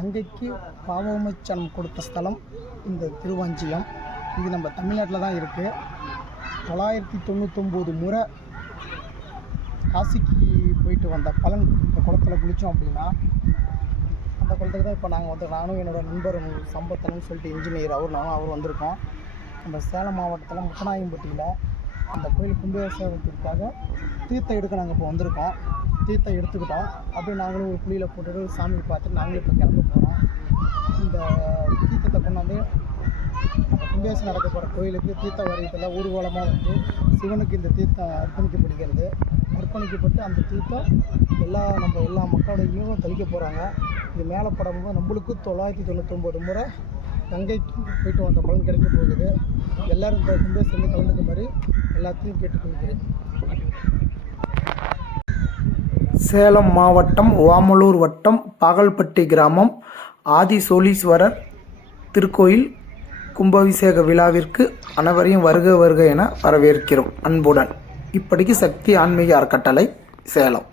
கங்கைக்கு பாவமச்சனம் கொடுத்த ஸ்தலம் இந்த திருவாஞ்சியம். இது நம்ம தமிழ்நாட்டில் தான் இருக்குது. 999 முறை காசிக்கு போயிட்டு வந்த பலன் இந்த குளத்தில் குளித்தோம் அப்படின்னா அந்த குளத்துக்கு தான் இப்போ நாங்கள் நானும் என்னோடய நண்பர் சம்பத்தனு சொல்லிட்டு இன்ஜினியர் அவர் வந்திருக்கோம். நம்ம சேலம் மாவட்டத்தில் முக்கநாயம்பட்டியில் அந்த கோயில் கும்பாபிஷேகத்திற்காக தீர்த்தம் எடுக்க நாங்கள் இப்போ வந்திருக்கோம். தீர்த்தம் எடுத்துக்கிட்டோம். அப்படியே நாங்களும் ஒரு குழியில் போட்டுட்டு சாமி பார்த்துட்டு நாங்களும் இப்போ கிளம்ப போகிறோம். இந்த தீர்த்தத்தை கொண்டு வந்து கும்பாபிஷேகம் நடக்க போகிற கோயிலுக்கு தீர்த்த வரையத்தில் ஊர்வலமாக வந்து சிவனுக்கு இந்த தீர்த்தம் அர்ப்பணிக்கப்படுகிறது. அர்ப்பணிக்கப்பட்டு அந்த தீர்த்தம் எல்லா மக்களோடையும் தெளிக்க போகிறாங்க. இது மேலே படும்போது நம்மளுக்கு 999 முறை கங்கைக்கு போயிட்டு வந்த பலன் கிடைக்க போகுது. எல்லோரும் இந்த கும்பாபிஷேகத்தில் கலந்துக்குமாறு எல்லாத்தையும் கேட்டுக்கொள்கிறேன். சேலம் மாவட்டம் ஓமலூர் வட்டம் பாகல்பட்டி கிராமம் ஆதிசோலீஸ்வரர் திருக்கோயில் கும்பாபிஷேக விழாவிற்கு அனைவரையும் வருக வருக என வரவேற்கிறோம் அன்புடன். இப்படிக்கு சக்தி ஆன்மீக அறக்கட்டளை சேலம்.